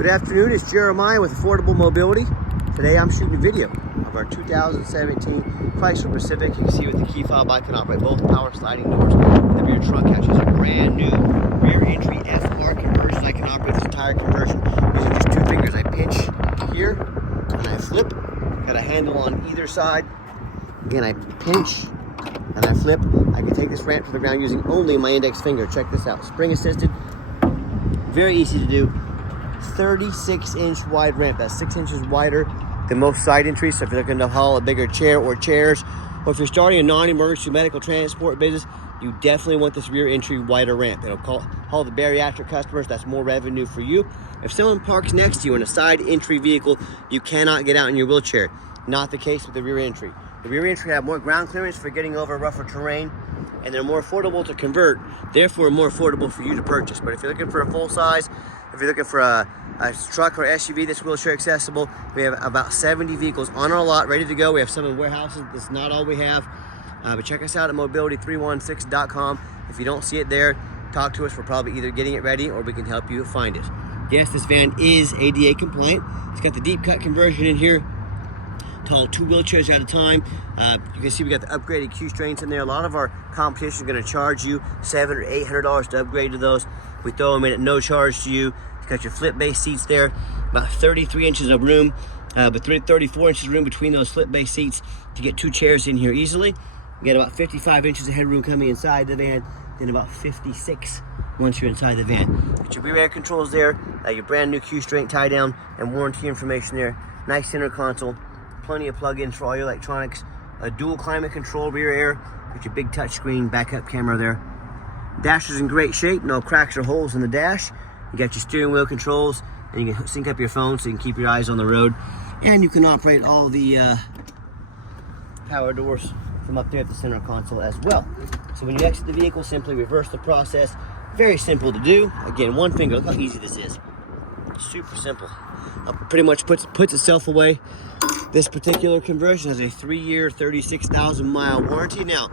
Good afternoon, it's Jeremiah with Affordable Mobility. Today I'm shooting a video of our 2017 Chrysler Pacifica. You can see with the key fob I can operate both power sliding doors. And the rear trunk hatch is a brand new rear entry FR conversion. I can operate this entire conversion using just two fingers. I pinch here and I flip. Got a handle on either side. Again, I pinch and I flip. I can take this ramp to the ground using only my index finger. Check this out, spring assisted. Very easy to do. 36-inch wide ramp. That's 6 inches wider than most side entries. So if you're looking to haul a bigger chair or chairs, or if you're starting a non-emergency medical transport business, you definitely want this rear entry wider ramp. It'll haul the bariatric customers. That's more revenue for you. If someone parks next to you in a side entry vehicle, you cannot get out in your wheelchair. Not the case with the rear entry. The rear entry have more ground clearance for getting over rougher terrain, and they're more affordable to convert, therefore more affordable for you to purchase. But if you're looking for a full size, if you're looking for a truck or SUV that's wheelchair accessible, we have about 70 vehicles on our lot ready to go. We have some in warehouses. That's not all we have. But check us out at mobility316.com. If you don't see it there, talk to us. We're probably either getting it ready or we can help you find it. Yes, this van is ADA compliant. It's got the deep cut conversion in here to haul 2 wheelchairs at a time. You can see we got the upgraded Q strains in there. A lot of our competition are going to charge you $700 or $800 to upgrade to those. We throw them in at no charge to you. You've got your flip base seats there, about 33 inches of room, but 34 inches of room between those flip base seats to get 2 chairs in here easily. You get about 55 inches of headroom coming inside the van, then about 56 once you're inside the van. Got your rear air controls there, your brand new Q strain tie down and warranty information there. Nice center console, plenty of plug-ins for all your electronics, a dual climate control rear air with your big touch screen backup camera there. Dash is in great shape, no cracks or holes in the dash. You got your steering wheel controls, and you can sync up your phone so you can keep your eyes on the road. And you can operate all the power doors from up there at the center console as well. So when you exit the vehicle, simply reverse the process. Very simple to do. Again, one finger, look how easy this is. Super simple. Pretty much puts itself away. This particular conversion has a 3-year, 36,000 mile warranty. Now,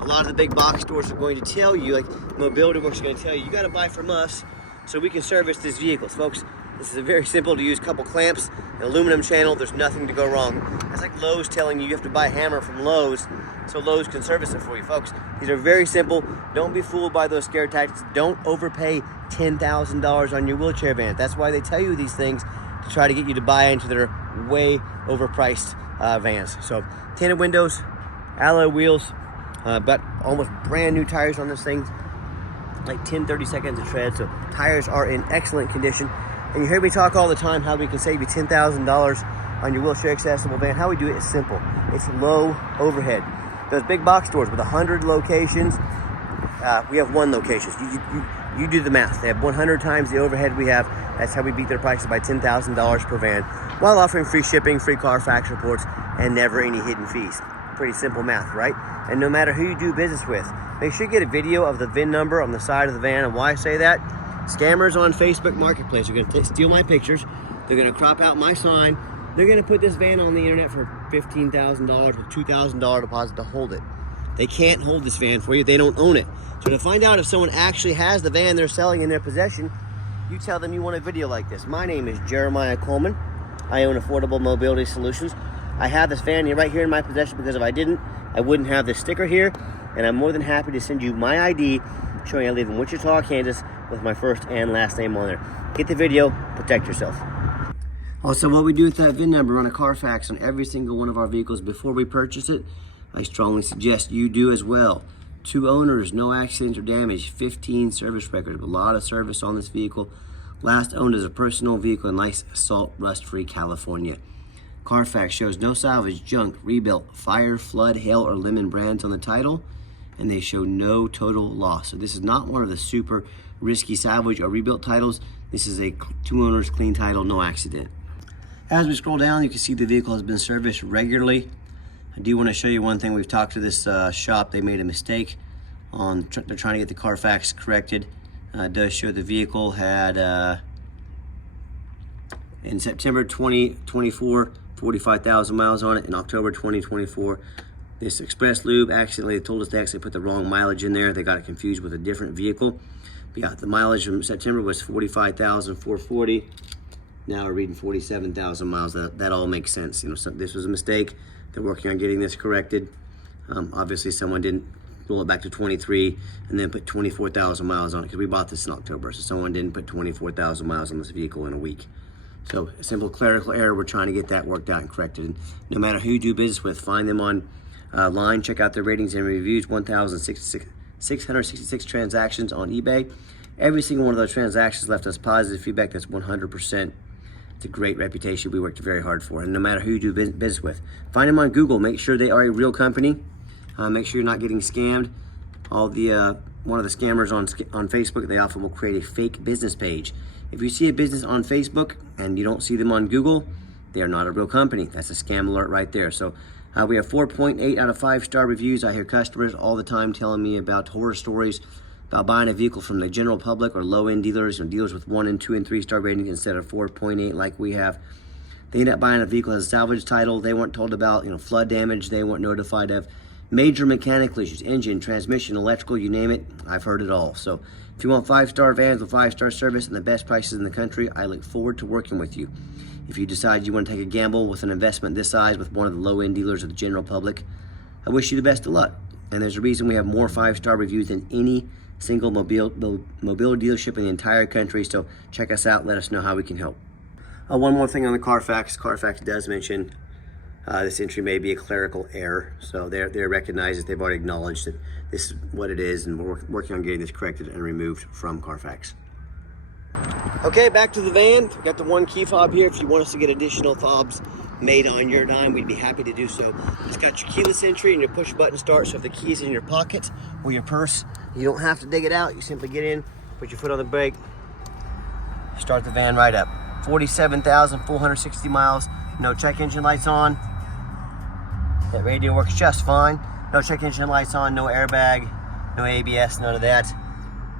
a lot of the big box stores are going to tell you, like Mobility Works are going to tell you, you got to buy from us so we can service these vehicles. Folks, this is a very simple to use couple clamps, an aluminum channel, there's nothing to go wrong. It's like Lowe's telling you have to buy a hammer from Lowe's so Lowe's can service it for you. Folks, these are very simple. Don't be fooled by those scare tactics. Don't overpay $10,000 on your wheelchair van. That's why they tell you these things, to try to get you to buy into their way overpriced vans. So tinted windows, alloy wheels, got almost brand new tires on this thing, like 30 seconds of tread. So tires are in excellent condition. And you hear me talk all the time how we can save you $10,000 on your wheelchair accessible van. How we do it is simple. It's low overhead. Those big box stores with 100 locations, we have 1 location. You do the math. They have 100 times the overhead we have. That's how we beat their prices by $10,000 per van, while offering free shipping, free Carfax reports, and never any hidden fees. Pretty simple math, right? And no matter who you do business with, make sure you get a video of the VIN number on the side of the van. And why I say that? Scammers on Facebook Marketplace are going to steal my pictures. They're going to crop out my sign. They're going to put this van on the internet for $15,000 with $2,000 deposit to hold it. They can't hold this van for you. They don't own it. So to find out if someone actually has the van they're selling in their possession, you tell them you want a video like this. My name is Jeremiah Coleman. I own Affordable Mobility Solutions. I have this van right here in my possession because if I didn't, I wouldn't have this sticker here. And I'm more than happy to send you my ID showing I live in Wichita, Kansas with my first and last name on there. Get the video, protect yourself. Also, what we do with that VIN number, run a Carfax on every single one of our vehicles before we purchase it. I strongly suggest you do as well. 2 owners, no accidents or damage, 15 service records, a lot of service on this vehicle. Last owned as a personal vehicle in nice, salt, rust-free California. Carfax shows no salvage, junk, rebuilt, fire, flood, hail, or lemon brands on the title, and they show no total loss. So this is not one of the super risky salvage or rebuilt titles. This is a 2 owners, clean title, no accident. As we scroll down, you can see the vehicle has been serviced regularly. I do want to show you one thing. We've talked to this shop. They made a mistake on, they're trying to get the Carfax corrected. It does show the vehicle had, in September 2024, 45,000 miles on it. In October 2024, this Express Lube accidentally told us they actually put the wrong mileage in there. They got it confused with a different vehicle. But yeah, the mileage from September was 45,440. Now we're reading 47,000 miles. That all makes sense. You know, so this was a mistake. They're working on getting this corrected. Obviously, someone didn't roll it back to 23 and then put 24,000 miles on it, because we bought this in October. So someone didn't put 24,000 miles on this vehicle in a week. So a simple clerical error. We're trying to get that worked out and corrected. And no matter who you do business with, find them on line, check out their ratings and reviews. 1,666 transactions on eBay. Every single one of those transactions left us positive feedback. That's 100%. It's a great reputation we worked very hard for. And no matter who you do business with, find them on Google. Make sure they are a real company. Make sure you're not getting scammed. One of the scammers on Facebook, they often will create a fake business page. If you see a business on Facebook and you don't see them on Google, they are not a real company. That's a scam alert right there. So we have 4.8 out of 5-star reviews. I hear customers all the time telling me about horror stories about buying a vehicle from the general public or low-end dealers, or dealers with 1 and 2 and 3-star ratings instead of 4.8 like we have. They end up buying a vehicle as a salvage title. They weren't told about, you know, flood damage. They weren't notified of major mechanical issues, engine, transmission, electrical, you name it. I've heard it all. So if you want 5-star vans with 5-star service and the best prices in the country, I look forward to working with you. If you decide you want to take a gamble with an investment this size with one of the low-end dealers of the general public, I wish you the best of luck. And there's a reason we have more 5-star reviews than any single mobility dealership in the entire country. So check us out. Let us know how we can help. One more thing on the Carfax. Carfax does mention this entry may be a clerical error. So they recognize it. They've already acknowledged that this is what it is, and we're working on getting this corrected and removed from Carfax. Okay, back to the van. We've got the one key fob here. If you want us to get additional fobs made on your dime, we'd be happy to do so. It's got your keyless entry and your push button start. So if the key's in your pocket or your purse, you don't have to dig it out. You simply get in, put your foot on the brake, start the van right up. 47,460 miles, no check engine lights on. That radio works just fine. No check engine lights on, no airbag, no ABS, none of that.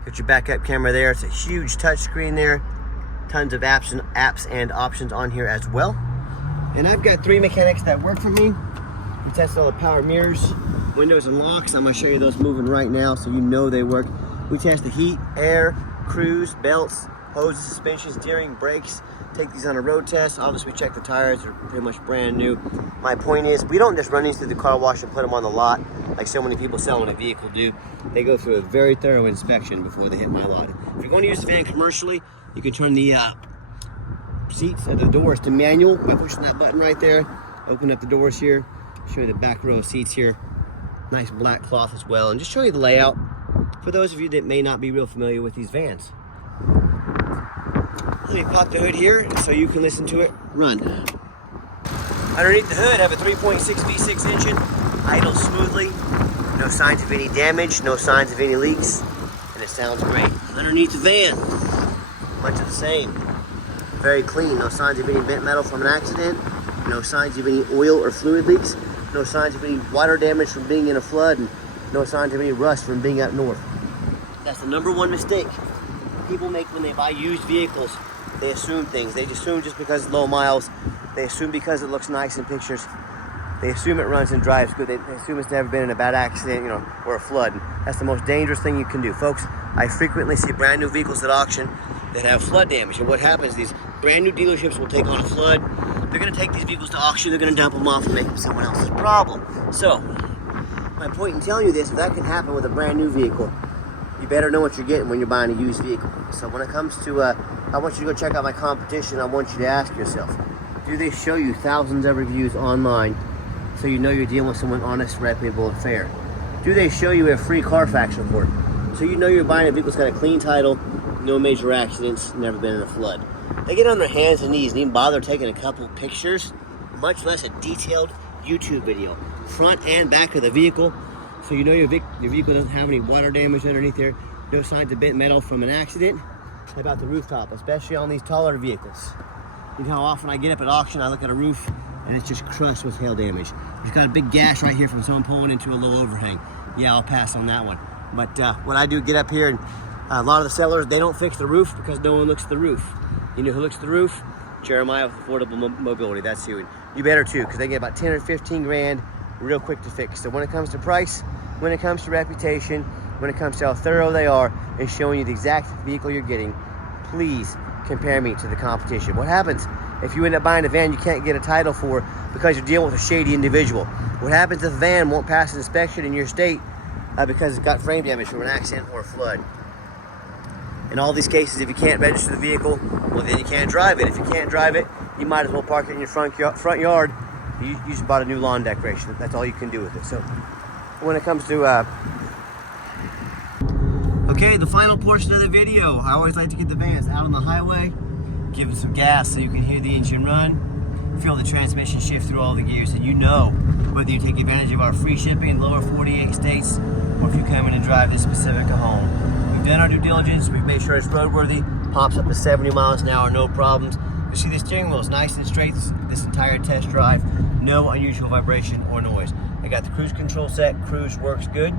Got your backup camera there. It's a huge touch screen there. Tons of apps and options on here as well. And I've got 3 mechanics that work for me. We test all the power mirrors, windows, and locks. I'm gonna show you those moving right now so you know they work. We test the heat, air, cruise, belts, hoses, suspension, steering, brakes. Take these on a road test. Obviously, we check the tires. They're pretty much brand new. My point is, we don't just run these through the car wash and put them on the lot like so many people selling a vehicle do. They go through a very thorough inspection before they hit my lot. If you're going to use the van commercially, you can turn the seats and the doors to manual by pushing that button right there. Open up the doors here. Show you the back row of seats here. Nice black cloth as well. And just show you the layout for those of you that may not be real familiar with these vans. Let me pop the hood here so you can listen to it run. Underneath the hood, I have a 3.6 V6 engine, idles smoothly, no signs of any damage, no signs of any leaks, and it sounds great. Underneath the van, much of the same. Very clean, no signs of any bent metal from an accident, no signs of any oil or fluid leaks, no signs of any water damage from being in a flood, and no signs of any rust from being up north. That's the #1 mistake people make when they buy used vehicles. They assume things. They assume just because it's low miles. They assume because it looks nice in pictures. They assume it runs and drives good. They assume it's never been in a bad accident, you know, or a flood. That's the most dangerous thing you can do. Folks, I frequently see brand new vehicles at auction that have flood damage. And what happens, these brand new dealerships will take on a flood. They're gonna take these vehicles to auction. They're gonna dump them off and make them someone else's problem. So, my point in telling you this, if that can happen with a brand new vehicle, you better know what you're getting when you're buying a used vehicle. So when it comes to, I want you to go check out my competition. I want you to ask yourself, do they show you thousands of reviews online so you know you're dealing with someone honest, reputable, and fair? Do they show you a free Carfax report so you know you're buying a vehicle that's got a clean title, no major accidents, never been in a flood? They get on their hands and knees and even bother taking a couple pictures, much less a detailed YouTube video, front and back of the vehicle, so you know your vehicle doesn't have any water damage underneath there, no signs of bent metal from an accident. About the rooftop, especially on these taller vehicles. You know how often I get up at auction, I look at a roof and it's just crushed with hail damage. There's got a big gash right here from someone pulling into a low overhang. Yeah, I'll pass on that one. But what I do, get up here, and a lot of the sellers, they don't fix the roof because no one looks at the roof. You know who looks at the roof? Jeremiah with Affordable Mobility. That's you. And you better too, because they get about 10 or 15 grand real quick to fix. So when it comes to price, when it comes to reputation, when it comes to how thorough they are in showing you the exact vehicle you're getting, please compare me to the competition? What happens if you end up buying a van you can't get a title for because you're dealing with a shady individual? What happens if a van won't pass an inspection in your state because it's got frame damage from an accident or a flood? In all these cases, if you can't register the vehicle, well, then you can't drive it. If you can't drive it, you might as well park it in your front yard. You just bought a new lawn decoration. That's all you can do with it. So when it comes to okay, the final portion of the video, I always like to get the vans out on the highway, give them some gas so you can hear the engine run, feel the transmission shift through all the gears, and you know whether you take advantage of our free shipping in lower 48 states or if you come in and drive this Pacifica home. We've done our due diligence, we've made sure it's roadworthy, pops up to 70 miles an hour, no problems. You see the steering wheel is nice and straight this entire test drive, no unusual vibration or noise. I got the cruise control set, cruise works good.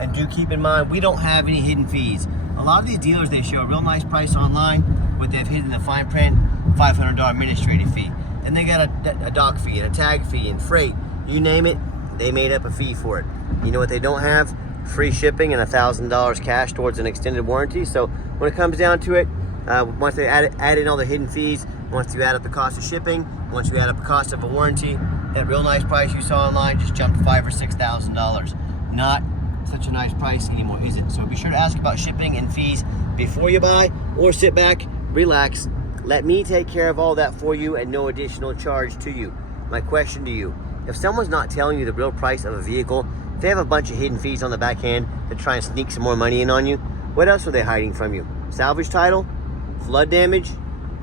And do keep in mind, we don't have any hidden fees. A lot of these dealers, they show a real nice price online, but they've hidden the fine print, $500 administrative fee. Then they got a dock fee and a tag fee and freight. You name it, they made up a fee for it. You know what they don't have? Free shipping and $1,000 cash towards an extended warranty. So when it comes down to it, once they add in all the hidden fees, once you add up the cost of shipping, once you add up the cost of a warranty, that real nice price you saw online just jumped $5,000 or $6,000. Not such a nice price anymore, is it? So be sure to ask about shipping and fees before you buy, or sit back, relax, let me take care of all that for you at no additional charge to you. My question to you, if someone's not telling you the real price of a vehicle, if they have a bunch of hidden fees on the back end to try and sneak some more money in on you, what else are they hiding from you? Salvage title, flood damage,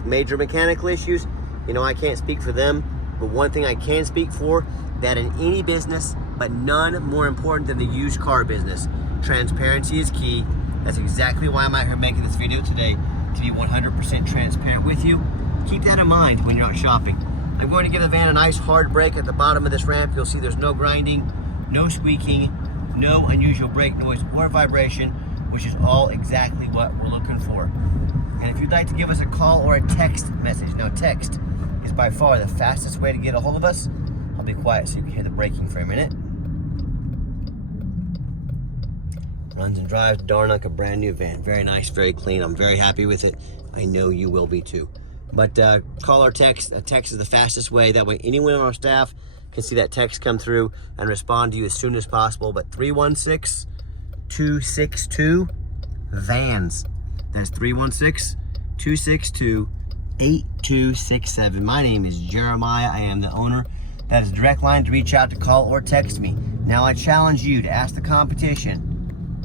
major mechanical issues? You know, I can't speak for them, but one thing I can speak for, that in any business, but none more important than the used car business, transparency is key. That's exactly why I'm out here making this video today, to be 100% transparent with you. Keep that in mind when you're out shopping. I'm going to give the van a nice hard brake at the bottom of this ramp. You'll see there's no grinding, no squeaking, no unusual brake noise or vibration, which is all exactly what we're looking for. And if you'd like to give us a call or a text message, now text is by far the fastest way to get a hold of us. I'll be quiet so you can hear the braking for a minute. Runs and drives darn like a brand new van. Very nice, very clean. I'm very happy with it. I know you will be too. But call or text. A text is the fastest way. That way anyone on our staff can see that text come through and respond to you as soon as possible. But 316-262-VANS. That's 316-262-8267. My name is Jeremiah. I am the owner. That is a direct line to reach out, to call or text me. Now I challenge you to ask the competition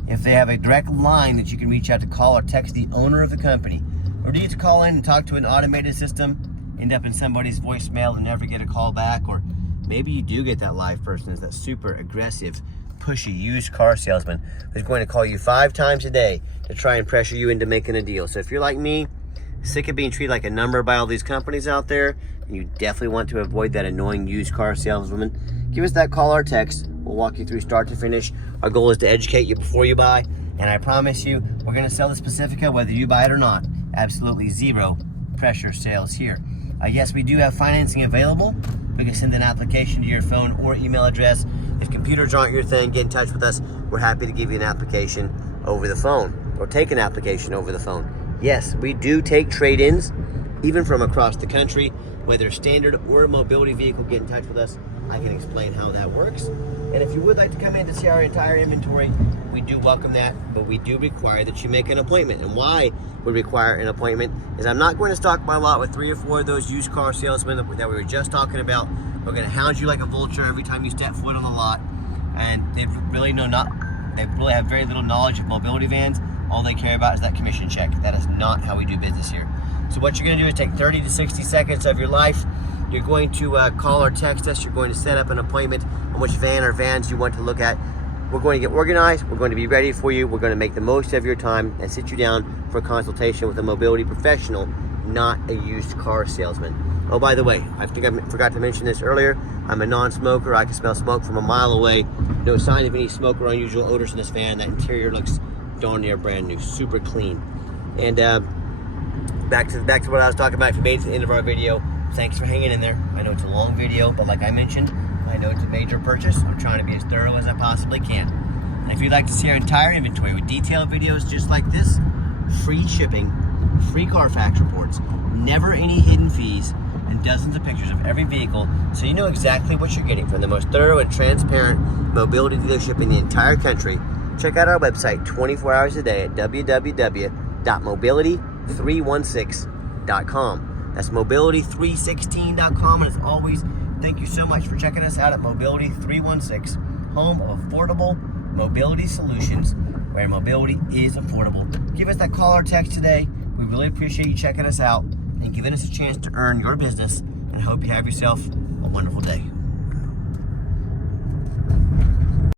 if they have a direct line that you can reach out to, call or text the owner of the company. Or do you have to call in and talk to an automated system, end up in somebody's voicemail and never get a call back? Or maybe you do get that live person, is that super aggressive, pushy used car salesman who's going to call you 5 times a day to try and pressure you into making a deal. So if you're like me, sick of being treated like a number by all these companies out there, and you definitely want to avoid that annoying used car saleswoman, give us that call or text. We'll walk you through start to finish. Our goal is to educate you before you buy, and I promise you, we're going to sell this Pacifica whether you buy it or not. Absolutely zero pressure sales here. Yes, we do have financing available. We can send an application to your phone or email address. If computers aren't your thing, get in touch with us. We're happy to give you an application over the phone, or take an application over the phone. Yes, we do take trade-ins, even from across the country. Whether standard or a mobility vehicle, get in touch with us. I can explain how that works. And if you would like to come in to see our entire inventory, we do welcome that, but we do require that you make an appointment. And why we require an appointment is I'm not going to stock my lot with 3 or 4 of those used car salesmen that we were just talking about. We're going to hound you like a vulture every time you step foot on the lot. And they really have very little knowledge of mobility vans. All they care about is that commission check. That is not how we do business here. So what you're going to do is take 30 to 60 seconds of your life. You're going to call or text us. You're going to set up an appointment on which van or vans you want to look at. We're going to get organized. We're going to be ready for you. We're going to make the most of your time and sit you down for a consultation with a mobility professional, not a used car salesman. Oh, by the way, I think I forgot to mention this earlier. I'm a non-smoker. I can smell smoke from a mile away. No sign of any smoke or unusual odors in this van. That interior looks darn near brand new, super clean. And back to what I was talking about. If you made it to the end of our video, thanks for hanging in there. I know it's a long video, but like I mentioned, I know it's a major purchase. I'm trying to be as thorough as I possibly can. And if you'd like to see our entire inventory with detailed videos just like this, free shipping, free Carfax reports, never any hidden fees, and dozens of pictures of every vehicle so you know exactly what you're getting from the most thorough and transparent mobility dealership in the entire country. Check out our website 24 hours a day at www.mobility316.com. That's mobility316.com. And as always, thank you so much for checking us out at Mobility 316, home of affordable mobility solutions, where mobility is affordable. Give us that call or text today. We really appreciate you checking us out and giving us a chance to earn your business, and hope you have yourself a wonderful day.